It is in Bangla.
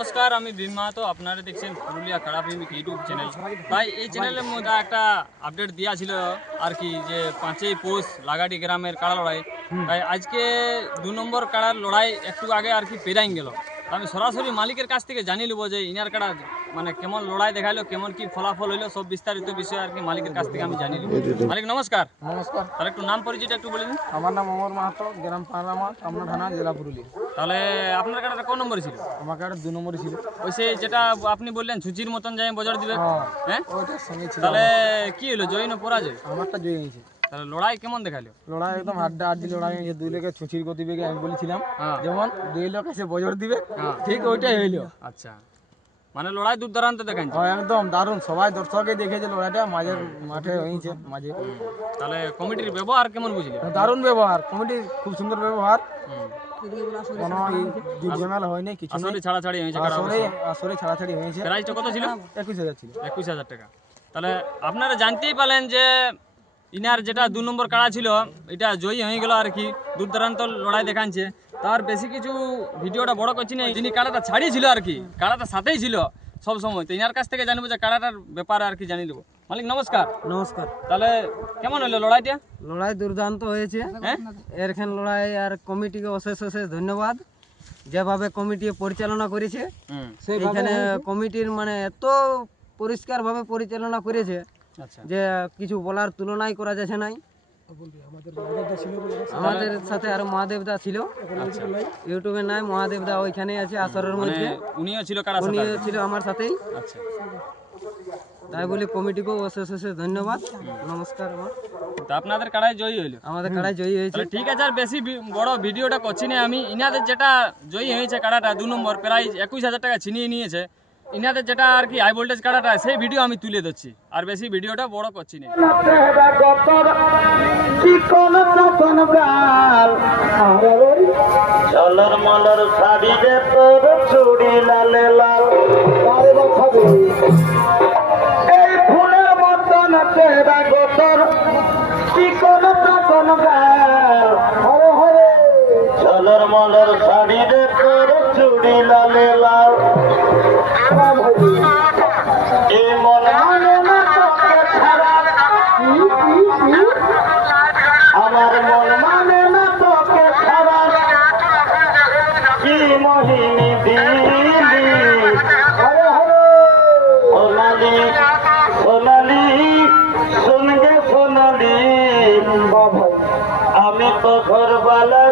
নমস্কার আমি ভীম মাহাতো। আপনারা দেখছেন পুরুলিয়া খারাপ মিউজিক ইউটিউব চ্যানেল। ভাই এই চ্যানেলের মধ্যে একটা আপডেট দেওয়া ছিল আর কি যে পাঁচই পৌষ লাগাটি গ্রামের কাড়া লড়াই। তাই আজকে দু নম্বর কাড়ার লড়াই একটু আগে আর কি পেরাইন গেল। আমি সরাসরি মালিকের কাছ থেকে জানিয়ে নেব যে ইনার কাড়া মানে কেমন লড়াই দেখাইলো কেমন কি ফলাফল হইল সব বিস্তারিত বিষয় আর কি মালিকের কাছ থেকে আমি জানিয়ে নেব। মালিক নমস্কার। নমস্কার। তাহলে একটু নাম পরিচয়টা একটু বলে দিন। আমার নাম অমর মাহাতো গ্রাম পানামা কামনা থানা জেলা পুরুলিয়া। তাহলে আপনার কাড়াটা কোন নম্বরে ছিল? আমাকে একটা দু নম্বরই ছিল। ওই সেই যেটা আপনি বললেন ছুচির মতন যাই বজার দিবে। হ্যাঁ। হ্যাঁ? তাহলে কি হলো জয় না পরাজয়? আমারটা জয় হয়েছে। তাহলে লড়াই কেমন দেখাল? লড়াই একদম আড্ডা আড্ডি লড়াই হয়েছে দুই লোকের ছুচির গতিবেগে আমি বলেছিলাম হ্যাঁ। যেমন দুই লোক এসে বজর দিবে হ্যাঁ। ঠিক ওইটাই হইল। আচ্ছা। মানে লড়াই দূর দূরান্ত দেখাচ্ছে হয় একদম দারুণ। সবাই দর্শকে দেখেছে লড়াইটা মাঝে মাঠে হয়েছে মাঝে। তাহলে কমিটির ব্যবহার কেমন বুঝলি? দারুণ ব্যবহার কমিটি খুব সুন্দর ব্যবহার। কোনো এই ঝামেলা হয়নি কিছু আসলে ছাড়াছাড়ি হয়েছে আসরে আসরে ছাড়াছাড়ি হয়েছে। প্রাইসটা কত ছিল? একুশ হাজার ছিল। একুশ হাজার টাকা। তাহলে আপনারা জানতেই পারলেন যে ইনার যেটা দু নম্বর কাড়া ছিল এটা জয়ী হয়ে গেল আর কি। দূর দূরান্ত লড়াই দেখাচ্ছে তার বেশি কিছু ভিডিওটা বড় করছি না যিনি কাড়াটা ছাড়িয়েছিল আর কি। কাড়াটা সাথেই ছিল সব সময়। তো ইনার কাছ থেকে জানব যে কাড়াটার ব্যাপারে আর কি জানিয়ে দেবো। মালিক নমস্কার। নমস্কার। তাহলে কেমন হলো লড়াইটা? লড়াই দুর্দান্ত হয়েছে। হ্যাঁ? এরখান লড়াই আর কমিটিকে অশেষ অশেষ ধন্যবাদ। যেভাবে কমিটি পরিচালনা করেছে এখানে কমিটির মানে এত পরিষ্কারভাবে পরিচালনা করেছে যে কিছু বলার তুলনাই করা যাচ্ছে নাই। আমাদের সাথে আরও মহাদেবদা ছিল। আচ্ছা। ইউটিউবে নাই মহাদেবদা ওইখানে আছে আসরের মানে মধ্যে। উনিও ছিল কারা উনি ছিল আমার সাথেই। আচ্ছা। তাই বলি কমিটিকেও অশেষ অশেষ ধন্যবাদ। নমস্কার আমার। তো আপনাদের কাড়াই জয়ী হইল? আমাদের কাড়াই জয়ী হয়েছে। ঠিক আছে আর বেশি বড় ভিডিওটা করছি না আমি। ইনাদের যেটা জয়ী হয়েছে কাড়াটা দু নম্বর প্রায় একুশ হাজার টাকা ছিনিয়ে নিয়েছে। ইনাদের যেটা আর কি হাই ভোল্টেজ কাড়াটা সেই ভিডিও আমি তুলে দিচ্ছি আর বেশি ভিডিওটা বড় করছি না। চলর শাড়ি আমি